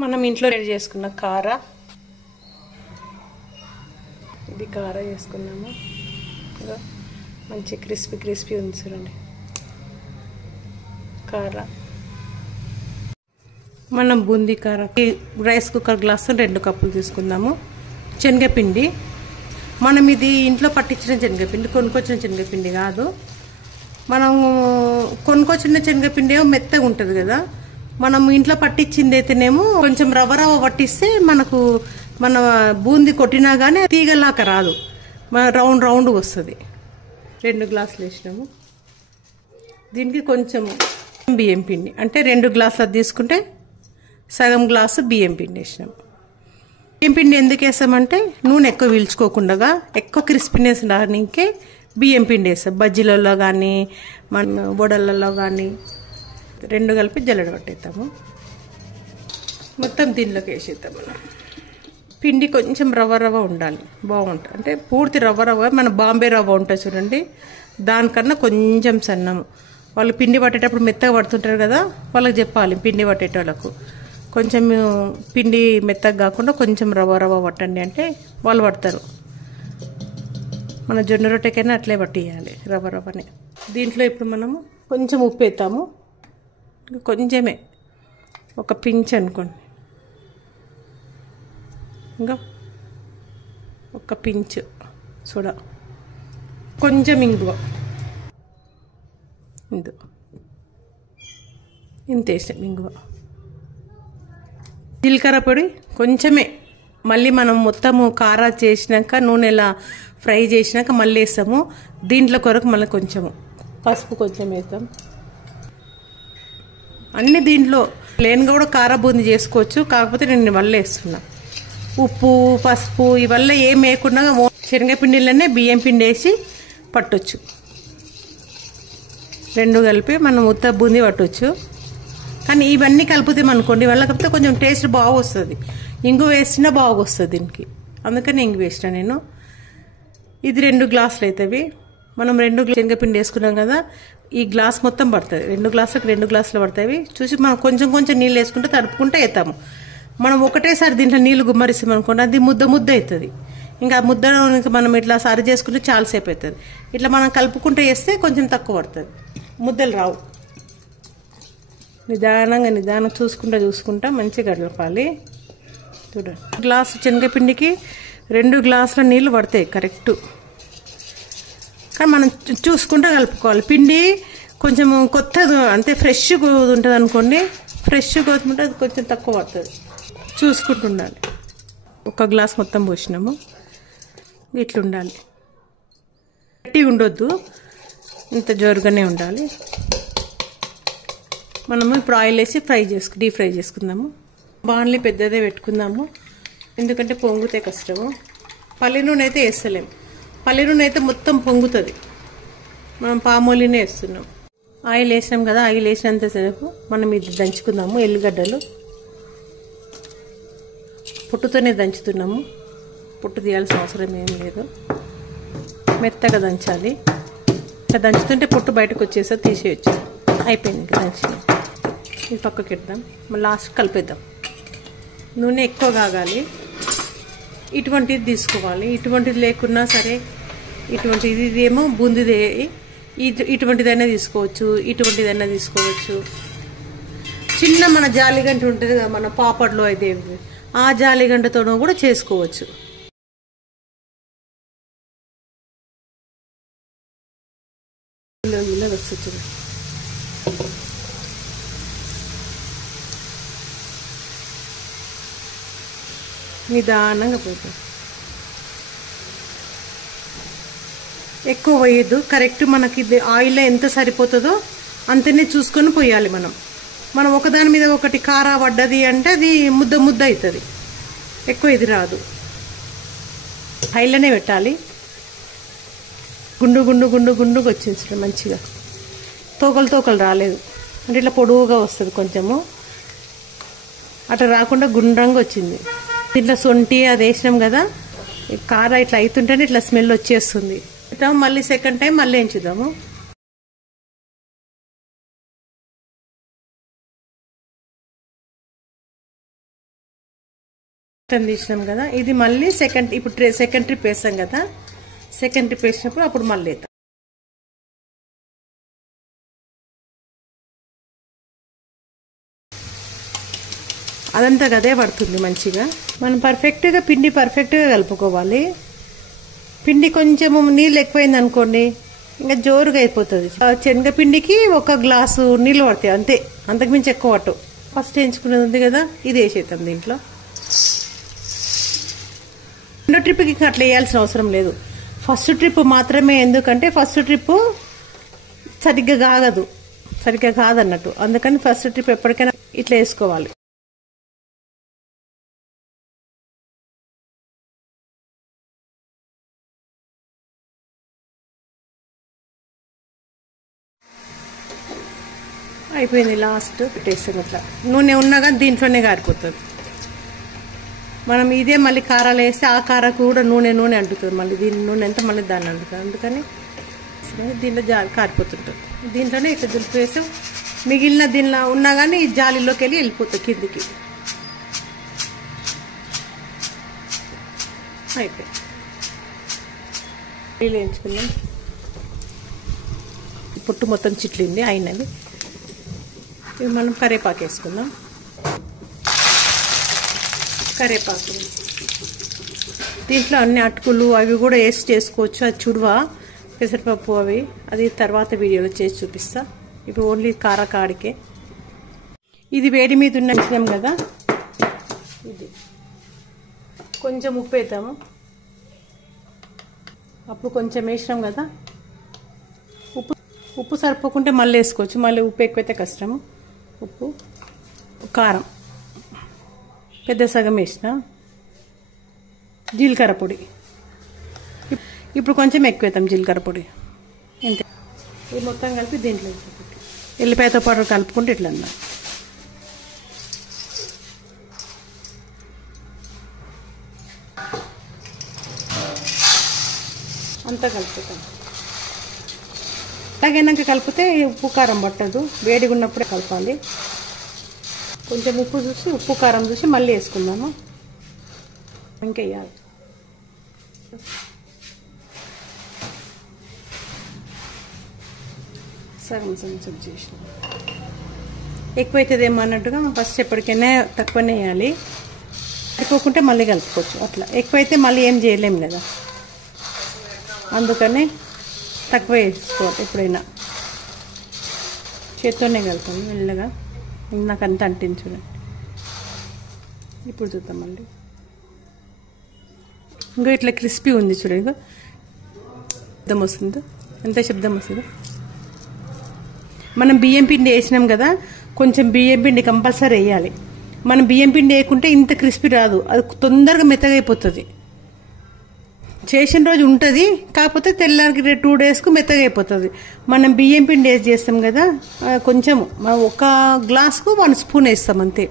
మనం ఇంట్లో రెడీ చేసుకున్న కార, ఇది కార చేసుకున్నాము. ఇంకా మంచి క్రిస్పీ క్రిస్పీ ఉంది చూడండి కార. మనం బూందీ కార రైస్ కుక్కర్ గ్లాస్ 2 కప్పులు తీసుకుందాము. శనగపిండి, మనం ఇది ఇంట్లో పట్టించిన శనగపిండి, కొనుక్కొచ్చిన శనగపిండి కాదు. మనం కొనుక్కొచ్చిన శనగపిండి ఏమో మెత్తగా ఉంటుంది కదా, మనం ఇంట్లో పట్టించింది అయితేనేమో కొంచెం రవ్వ రవ్వ పట్టిస్తే మనకు మన బూందీ కొట్టినా కానీ తీగలాక రాదు, మన రౌండ్ రౌండ్గా వస్తుంది. 2 గ్లాసులు వేసినాము. దీనికి కొంచెం బియ్యం పిండి, అంటే 2 గ్లాసులు తీసుకుంటే సగం గ్లాసు బియ్యం పిండి వేసినాము. బియ్యం పిండి ఎందుకు వేస్తామంటే నూనె ఎక్కువ పీల్చుకోకుండా ఎక్కువ క్రిస్పీనెస్ రానికే బియ్యం పిండి వేస్తాం. బజ్జీలలో కానీ మన వడలలో కానీ 2 కలిపి జల్లెడ పట్టేస్తాము. మొత్తం దీనిలోకి వేసేద్దాం. మనం పిండి కొంచెం రవ్వ రవ్వ ఉండాలి, బాగుంటుంది. అంటే పూర్తి రవ్వ రవ్వ, మన బాంబే రవ్వ ఉంటుంది చూడండి, దానికన్నా కొంచెం సన్నము. వాళ్ళు పిండి పట్టేటప్పుడు మెత్తగా పడుతుంటారు కదా, వాళ్ళకి చెప్పాలి పిండి పట్టేటోళ్ళకు కొంచెం పిండి మెత్తగా కాకుండా కొంచెం రవ్వ రవ్వ పట్టండి అంటే వాళ్ళు పడతారు. మన జొన్న రొట్టెకైనా అట్లే పట్టియాలి రవ్వ రవ్వనే. దీంట్లో ఇప్పుడు మనము కొంచెం ఉప్పు వేస్తాము, కొంచెమే, ఒక పించ్ అనుకోండి, ఇంకా ఒక పించ్ సోడా, కొంచెం ఇంగువ, ఇంత వేసాం ఇంగువ. జీలకర్ర పొడి కొంచెమే, మళ్ళీ మనం మొత్తము కారా చేసినాక నూనెలా ఫ్రై చేసినాక మళ్ళీ వేస్తాము. దీంట్లో కొరకు మళ్ళీ కొంచెము పసుపు కొంచెం వేస్తాం. అన్ని దీంట్లో ప్లేన్గా కూడా కార బూందీ చేసుకోవచ్చు, కాకపోతే నేను మళ్ళీ వేస్తున్నా. ఉప్పు పసుపు ఇవల్ల ఏం వేయకుండా శనగపిండిలోనే బియ్యం పిండి వేసి పట్టొచ్చు. 2 కలిపి మనం ఉత్త బూందీ పట్టవచ్చు. కానీ ఇవన్నీ కలుపుతామనుకోండి వల్ల కాకపోతే కొంచెం టేస్ట్ బాగా వస్తుంది. ఇంగు వేసినా బాగా వస్తుంది దీనికి, అందుకని ఇంగు వేసిన నేను. ఇది 2 గ్లాసులు అవుతాయి. మనం 2 శనగపిండి వేసుకున్నాం కదా, ఈ గ్లాస్ మొత్తం పడుతుంది. 2 గ్లాసులకు 2 గ్లాసులు పడతాయి. చూసి మనం కొంచెం కొంచెం నీళ్ళు వేసుకుంటే తడుపుకుంటే వేస్తాము. మనం ఒకటేసారి దీంట్లో నీళ్ళు గుమ్మరిస్తాం అనుకోండి, అది ముద్ద ముద్ద అవుతుంది. ఇంకా ముద్ద మనం ఇట్లా సరి చేసుకుంటే చాలాసేపు అవుతుంది. ఇట్లా మనం కలుపుకుంటే వేస్తే కొంచెం తక్కువ పడుతుంది, ముద్దలు రావు. నిదానంగా చూసుకుంటా మంచిగా కలపాలి. చూడండి, గ్లాసు శనగపిండికి 2 గ్లాసుల నీళ్ళు పడతాయి కరెక్ట్. కానీ మనం చూసుకుంటూ కలుపుకోవాలి. పిండి కొంచెం కొత్తగా అంటే ఫ్రెష్గా ఉంటుంది అనుకోండి, ఫ్రెష్గా ఉంటే అది కొంచెం తక్కువ పడుతుంది, చూసుకుంటుండాలి. 1 గ్లాస్ మొత్తం పోసినాము. ఇట్లుండాలి, గట్టిగా ఉండొద్దు, ఇంత జోరుగానే ఉండాలి. మనము ఇప్పుడు ఆయిల్ వేసి డీప్ ఫ్రై చేసుకుందాము. బాణలి పెద్దదే పెట్టుకుందాము, ఎందుకంటే పొంగితే కష్టము. పల్లి నూనె అయితే వేస్తలేము, పల్లి నూనె అయితే మొత్తం పొంగుతుంది. మనం పామోలినే వేస్తున్నాం. ఆయిల్ వేసినాం కదా, ఆయిల్ వేసినంతసేపు మనం ఇది దంచుకుందాము. ఎల్లిగడ్డలు పొట్టుతోనే దంచుతున్నాము, పొట్టు తీయాల్సిన అవసరం ఏం లేదు. మెత్తగా దంచాలి. ఇట్లా దంచుతుంటే పొట్టు బయటకు వచ్చేసా తీసేయచ్చు. అయిపోయింది ఇంకా దంచి. ఇది పక్కకి పెడదాం, మళ్ళీ లాస్ట్ కలిపేద్దాం. నూనె ఎక్కువ కాగాలి. ఇటువంటిది తీసుకోవాలి, ఇటువంటిది లేకున్నా సరే ఇటువంటిది, ఇదేమో బూందీదే, ఇటువంటిదైనా తీసుకోవచ్చు, ఇటువంటిదైనా తీసుకోవచ్చు. చిన్న మన జాలిగంట ఉంటుంది కదా మన పాపడ్లో అయితే, ఆ జాలిగంటతోనూ కూడా చేసుకోవచ్చు. ఇలా వస్తుంది. నిదానంగా పోతాం, ఎక్కువ పోయొద్దు. కరెక్ట్ మనకి ఇది ఆయిల్లో ఎంత సరిపోతుందో అంతనే చూసుకొని పోయాలి. మనం ఒకదాని మీద ఒకటి కారా పడ్డది అంటే అది ముద్ద ముద్ద అవుతుంది, ఎక్కువ ఇది రాదు. హైలోనే పెట్టాలి. గుండుగా వచ్చేసి మంచిగా తోకలు రాలేదు అంటే ఇట్లా పొడువుగా వస్తుంది, కొంచెము అట్లా రాకుండా గుండ్రంగా వచ్చింది. ఇట్లా సొంటి అది వేసినాం కదా, కార ఇట్లా అవుతుంటేనే ఇట్లా స్మెల్ వచ్చేస్తుంది. మళ్ళీ సెకండ్ టైం మళ్ళీ ఎంచుదాము. టన్ తీసినాం కదా, ఇది మళ్ళీ ఇప్పుడు సెకండ్ ట్రిప్ వేస్తాం కదా, సెకండ్ ట్రిప్ వేసినప్పుడు అప్పుడు మళ్ళీ వేద్దాం. అదంతా అదే పడుతుంది మంచిగా. మనం పిండి పర్ఫెక్ట్గా కలుపుకోవాలి. పిండి కొంచెం నీళ్ళు ఎక్కువైంది అనుకోండి ఇంకా జోరుగా అయిపోతుంది. శనగపిండికి 1 గ్లాసు నీళ్ళు పడతాయి అంతే, అంతకుమించి ఎక్కువ పట్టు. ఫస్ట్ వేయించుకునేది ఉంది కదా, ఇది వేసేద్దాం దీంట్లో. రెండో ట్రిప్కి అట్లా వేయాల్సిన అవసరం లేదు, ఫస్ట్ ట్రిప్ మాత్రమే. ఎందుకంటే ఫస్ట్ ట్రిప్ సరిగ్గా కాదన్నట్టు, అందుకని ఫస్ట్ ట్రిప్ ఎప్పటికైనా ఇట్లా వేసుకోవాలి. అయిపోయింది, లాస్ట్ పెట్టేస్తాం. అట్లా నూనె ఉన్నా కానీ దీంట్లోనే కారిపోతుంది. మనం ఇదే మళ్ళీ కారాలు వేస్తే ఆ కారకు కూడా నూనె అంటుతుంది, మళ్ళీ దీని నూనె అంతా మళ్ళీ దాన్ని అంటుతుంది. అందుకని దీంట్లో కారిపోతుంటుంది. దీంట్లోనే ఇట్లా దులిపి వేసాం. మిగిలిన దీనిలో ఉన్నా కానీ ఈ జాలీలోకి వెళ్ళిపోతుంది కిందికి. అయిపోయి నీళ్ళు వేయించుకున్నాం. పొట్టు మొత్తం చిట్లింది, అయినవి. ఇవి మనం కరివేపాకు వేసుకుందాం. కరివేపాకు దీంట్లో అన్ని అటుకులు అవి కూడా వేసి చేసుకోవచ్చు. అది చుడువ పెసరపప్పు అది తర్వాత వీడియోలో చేసి చూపిస్తా. ఇప్పుడు ఓన్లీ కారకాడికే. ఇది వేడి మీద ఉన్న విషయం కదా, ఇది కొంచెం ఉప్పు వేద్దాము. అప్పుడు కొంచెం వేసినాం కదా, ఉప్పు సరిపోకుంటే మళ్ళీ వేసుకోవచ్చు. మళ్ళీ ఉప్పు ఎక్కువైతే కష్టము. ఉప్పు, కారం పెద్ద సగం వేసిన, జీలకర్ర పొడి ఇప్పుడు కొంచెం ఎక్కువ వేద్దాం. జీలకర్ర పొడి ఇంతే. ఇది మొత్తం కలిపి దీంట్లో ఎల్లిపాయతో పాటు కలుపుకుంటే ఇట్లా అన్నా. అంతా కలుపుతాం. అలాగైనాక కలిపితే ఉప్పు కారం పట్టదు, వేడిగా ఉన్నప్పుడే కలపాలి. కొంచెం ఉప్పు కారం చూసి మళ్ళీ వేసుకుందాము. ఇంకా వేయాలి. సగం చేసిన ఎక్కువైతుంది ఏమో అన్నట్టుగా ఫస్ట్ ఎప్పటికైనా తక్కువనే వేయాలి. ఎక్కువకుంటే మళ్ళీ కలుపుకోవచ్చు. అట్లా ఎక్కువైతే మళ్ళీ ఏం చేయలేము కదా, అందుకని తక్కువ వేసుకోవాలి. ఎప్పుడైనా చేత్తోనే కలుపుతాం మెల్లగా. నాకు అంత అంటించుడు. ఇప్పుడు చూద్దాం మళ్ళీ. ఇంకా ఇట్లా క్రిస్పీ ఉంది చూడండి, శబ్దం వస్తుంది. ఎంత శబ్దం వస్తుందో. మనం బియ్యం పిండి వేసినాం కదా, కొంచెం బియ్యం పిండి కంపల్సరీ వేయాలి. మనం బియ్యం పిండి వేయకుంటే ఇంత క్రిస్పీ రాదు, అది తొందరగా మెత్తగా అయిపోతుంది. చేసిన రోజు ఉంటుంది, కాకపోతే తెల్లారికి 2 డేస్కు మెత్తగా అయిపోతుంది. మనం బియ్యం పిండి వేసి చేస్తాం కదా, కొంచెం 1 గ్లాస్కు 1 స్పూన్ వేస్తాం అంతే.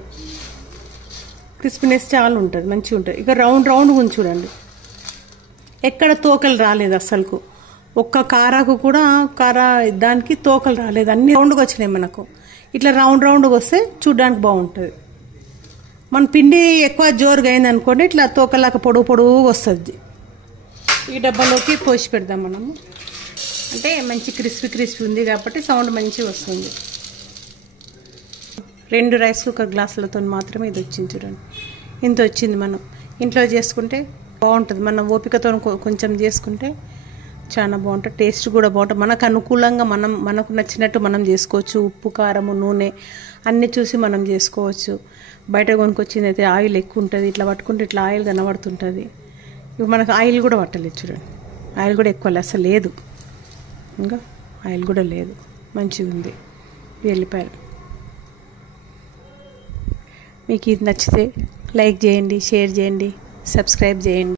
క్రిస్పీనెస్ చాలా ఉంటుంది, మంచిగా ఉంటుంది. ఇక రౌండ్ గుంచి చూడండి, ఎక్కడ తోకలు రాలేదు అసలుకు. ఒక్క కారాకు కూడా దానికి తోకలు రాలేదు, అన్ని రౌండ్గా వచ్చినాయి మనకు. ఇట్లా రౌండ్గా వస్తే చూడడానికి బాగుంటుంది. మన పిండి ఎక్కువ జోరుగా అయింది అనుకోండి, ఇట్లా తోకలాగా పొడుగుగా వస్తుంది. ఈ డబ్బాలోకి పోసి పెడదాం మనము. అంటే మంచి క్రిస్పీ ఉంది కాబట్టి సౌండ్ మంచిగా వస్తుంది. 2 రైస్ కుక్కర్ గ్లాసులతో మాత్రమే ఇది వచ్చింది చూడండి. ఇంత వచ్చింది. మనం ఇంట్లో చేసుకుంటే బాగుంటుంది. మనం ఓపికతో కొంచెం చేసుకుంటే చాలా బాగుంటుంది. టేస్ట్ కూడా బాగుంటుంది. మనకు అనుకూలంగా మనకు నచ్చినట్టు మనం చేసుకోవచ్చు. ఉప్పు, కారము, నూనె అన్నీ చూసి మనం చేసుకోవచ్చు. బయట కొనుక్కొచ్చింది అయితే ఆయిల్ ఎక్కువ ఉంటుంది. ఇట్లా పట్టుకుంటే ఇట్లా ఆయిల్ కనబడుతుంటుంది. ఇప్పుడు మనకు ఆయిల్ కూడా పట్టలేదు చూడండి. ఆయిల్ కూడా ఎక్కువ అసలు లేదు, ఇంకా ఆయిల్ కూడా లేదు. మంచిగా ఉంది. ఎల్లిపాయలు మీకు ఇది నచ్చితే లైక్ చేయండి, షేర్ చేయండి, సబ్స్క్రైబ్ చేయండి.